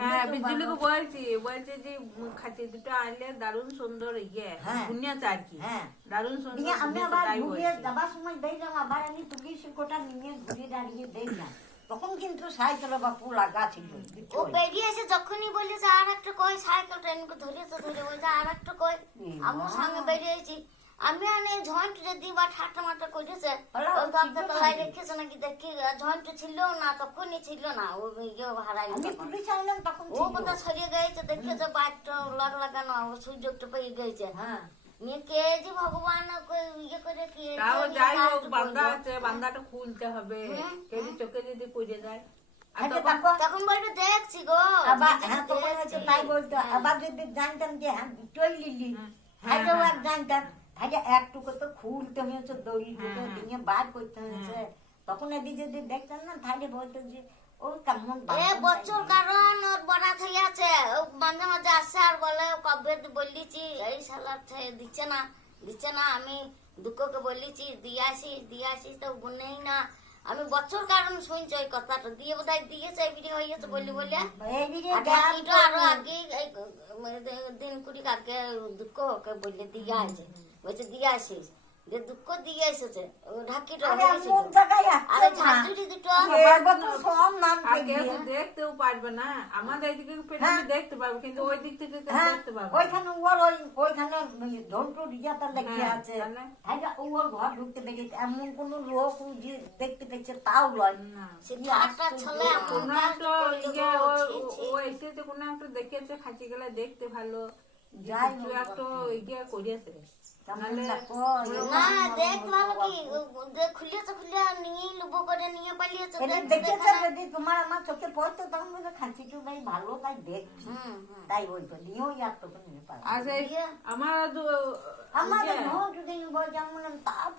হ্যাঁ বিজুলিকে বলছে যে খাঁচি দুটো আনলে দারুণ সুন্দর বুনিয়াছে আর কি। দারুণ সুন্দর আমি আবার ঘুরিয়ে যাবার সময় দেখলাম, আবার আমি তুলি শিকোটা নিয়ে ঘুরে দাঁড়িয়ে দেখলাম, তখন কিন্তু সাইকেলের বাপু লাগা ছিল। ও বেরিয়ে এসে যখনই বলেছে আর একটা কই সাইকেলটা এনকে ধরেছে, ধরে বলছে আর একটা কই। আমার সঙ্গে বেরিয়েছি আমি, আনে জয়েন্ট যদি বা ঠাট্টা মাটা করেছে তলায় রেখেছে নাকি দেখি, জয়েন্ট ছিল না, তখনই ছিল না, ও হারাই তখন ও কোথা ছড়িয়ে গেছে, দেখেছে বাইকটা লাগানো, ও সুযোগটা পেয়ে গেছে। মেয়ে কে যে ভগবান ইয়ে করে কি তাও যাই হোক, বান্ধা আছে, বান্ধাটা খুলতে হবে, কেউ চোখে যদি পড়ে যায় তখন বলবে দেখছি গো। আবার হ্যাঁ তখন হচ্ছে তাই বলতো, আবার যদি জানতাম যে হ্যাঁ দুটোই লিলি, হ্যাঁ এক জানতাম, হ্যাঁ একটুকু তো খুলতে হয়েছে, দড়ি দুটো দিয়ে বার করতে হয়েছে, তখন এদিকে যদি দেখতাম না তাহলে বলতো যে ও কেমন বছর, কারণ ওর বড়া থেকে আছে, ও মাঝে মাঝে আসে আর বলে কবে বললিছি এই সালা দিচ্ছে না, আমি দুঃখকে বললিছি দিয়ে আসিস তো গুনেই না। আমি বছর কারণ শুনছি ওই কথাটা, দিয়ে বোধহয় দিয়েছে এবিডি হয়ে গেছে বললি বলে আরো আগে দিন কুড়ি আগে দুঃখ ওকে বললে দিয়ে আসে, বলছে দিয়ে আসিস, যে দুঃখ দিয়ে এসেছে ঢাকিটা আরে ঝাঁঝুরি দুটো দেখতেও পারবে না, আমাদের এদিকে দেখতে পারবে কিন্তু ওই দিক থেকে দেখতে পারবে ওইখানে ওইখানে ঝন্টু রিজাটা লেগে আছে, ওর ঘর ঢুকতে দেখেছে, এমন কোন লোক যে দেখতে পেয়েছে তাও লয় না, কোনো একটা দেখেছে খাঁচি গেলে দেখতে ভালো, যাই একটা ইয়ে করিয়েছে তোমার আমার চোখে পড়তো তখন বলে খাচ্ছিটু ভাই ভালো তাই দেখছি, তাই বলতো নিয়েও যাতো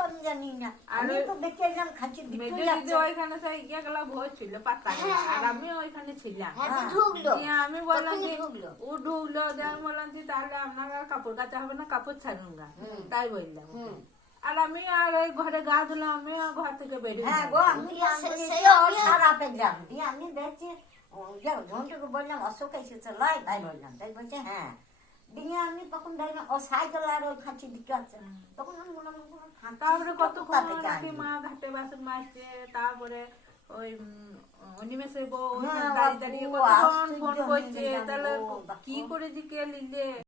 আমি জানি না, আমি তো দেখে এলাম খাচ্ছি ওইখানে ইয়ে গেলা ভোজ ছিল পাতা আর আমি ওইখানে ছিলাম, আমি বললাম যে ও ঢুকলো, আমি বললাম যে তাহলে আপনার কাপড় কাচা হবে না, কাপড় ছাড়ুন গা, তাই বললাম। আর আমি আর ওই ঘরে গা ধুলাম, আমি ঘর থেকে বেরিয়ে আমি দেখছি ঝন্টুকে বললাম অশোক এসেছে লাই, তাই বললাম, তাই বলছে হ্যাঁ, দিয়ে আমি তখন দেখলাম ও সাইকেল আর ওই খাচ্ছি দিকে আছে, তখন আমি বললাম তারপরে কতক্ষণ মা ঘাটে বাসন মাজছে, তারপরে ওই অনিমেষের বউ দাঁড়িয়ে দাঁড়িয়ে কতক্ষণ ফোন করছে, তাহলে কি করে যে কে লিখে